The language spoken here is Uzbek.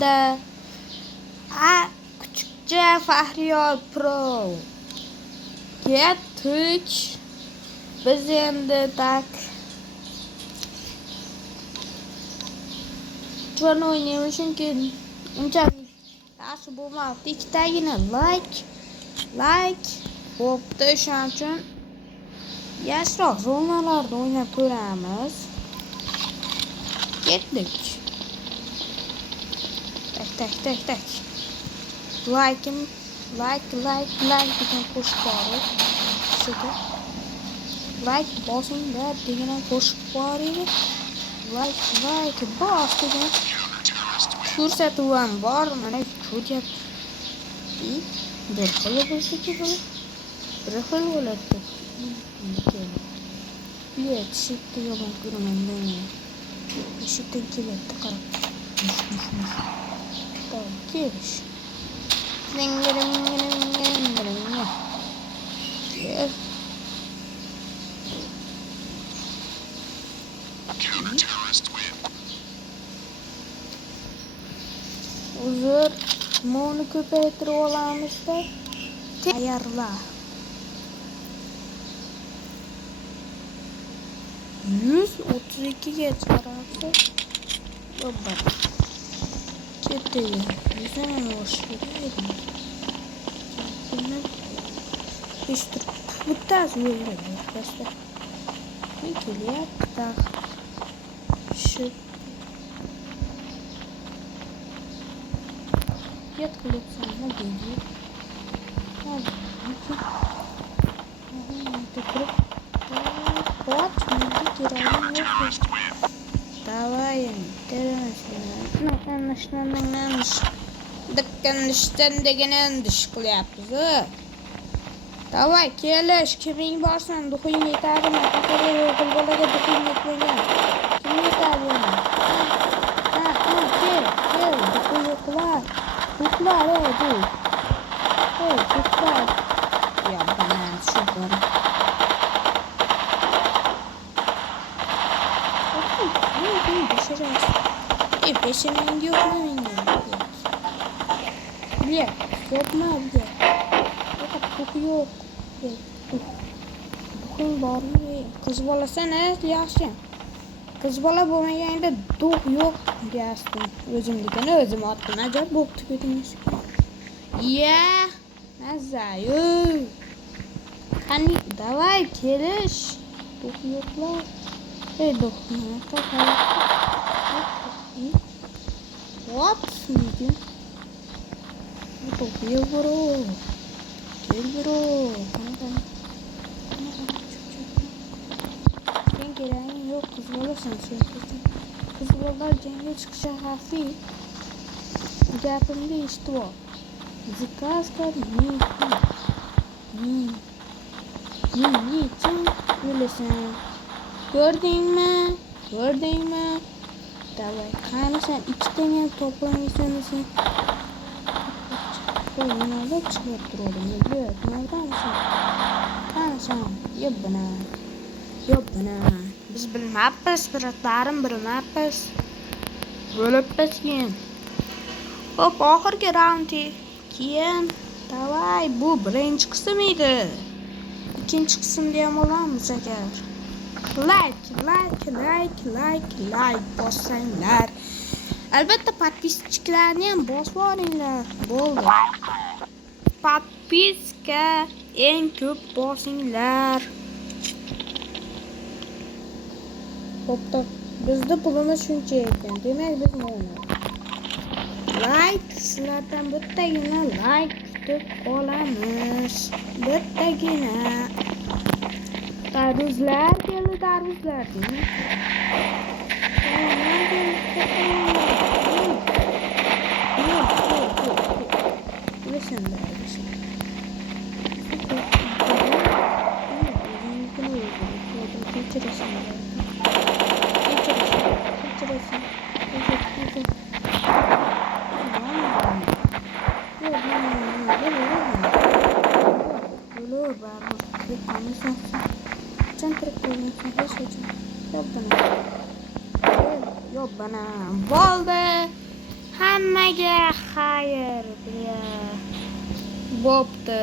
da küçükçe Fahriyar Pro getdik. Biz endi tak Çuan oynayalım çünkü unchalik yaxshi bo'lmadi. Ikkitagina like bo'pti. Shuning uchun yaxshiroq zonalarda o'ynab ko'ramiz. Ketdik. Tak. Like degan qo'shiq bor. Like bosinglar degan qo'shiq bor edi. Like bos degan ko'rsatuv ham bor. Mana ko'ryapti. Bir xil bo'lsa kerak. Bir xil bo'ladi. Shitda yomon ko'raman men. Shitda keladi qarab. Kelish. Uzr, moni ko'paytirib olamizda. Tayyorla. 132 ga chiqaramiz. Yobba. Ketdi. Bizning boshlaydi. İşte bu tarz yo'llar arkadaşlar. Ne kelyapti? Shu yet qilyapsan nima deydi? Давай, Davay kelish, kiming borsan, duxing yetadimi? Qil bolaga duxing yetmagan. Kim yetadi yana? Kel, duxing yo'qlar. Yo'qlar, du. Yo'qlar. Ya, bana shu bor. Peşinden yok mu benim? Yok mu abi? Yok. Bugün var mı? Kız bolası ne yaşayın? Kız bola bo'lmaganda do'q yo'q deyapti. O'zimnikini o'zim otdim. Ajab bo'pti ko'dingiz. Ya, mazza-yu. Qani, davay kelish. Do'q yo'qlar. Do'q nima? What? Medium. Gel bro. Sen gelen yok, kız olursan söylüyorsun. Kız olar cenge çıkışa hafif. Gapimde işte o. Zakaz kal ne için öylesin. Gördün mü? Davay, kanı sen 2 tane toplamışsın sen. Nerede çıkarttırıyordum? Nereden sen? Kanı sen. Yok bana. Biz bilmabbiz, biratlarim bilmabbiz. Bo'lib bitgan. Hop, oxirgi raundga keyin. Davay, bu birinchi qism edi. İkinci qismda ham olamiz agar. Like bossanglar. Albatta подписчикlarni ham bosib olinglar. Bo'ldi. Подписка eng ko'p bosinglar. Hopda bizda pulimiz shuncha ekan. Demak biz nima? Like sizlardan bittagina like kutib olamiz. Bittagina. Tarvuzlar keldi, tarvuzlar. Yok bana. Bo'ldi. Hammaga xayr. Bo'pti.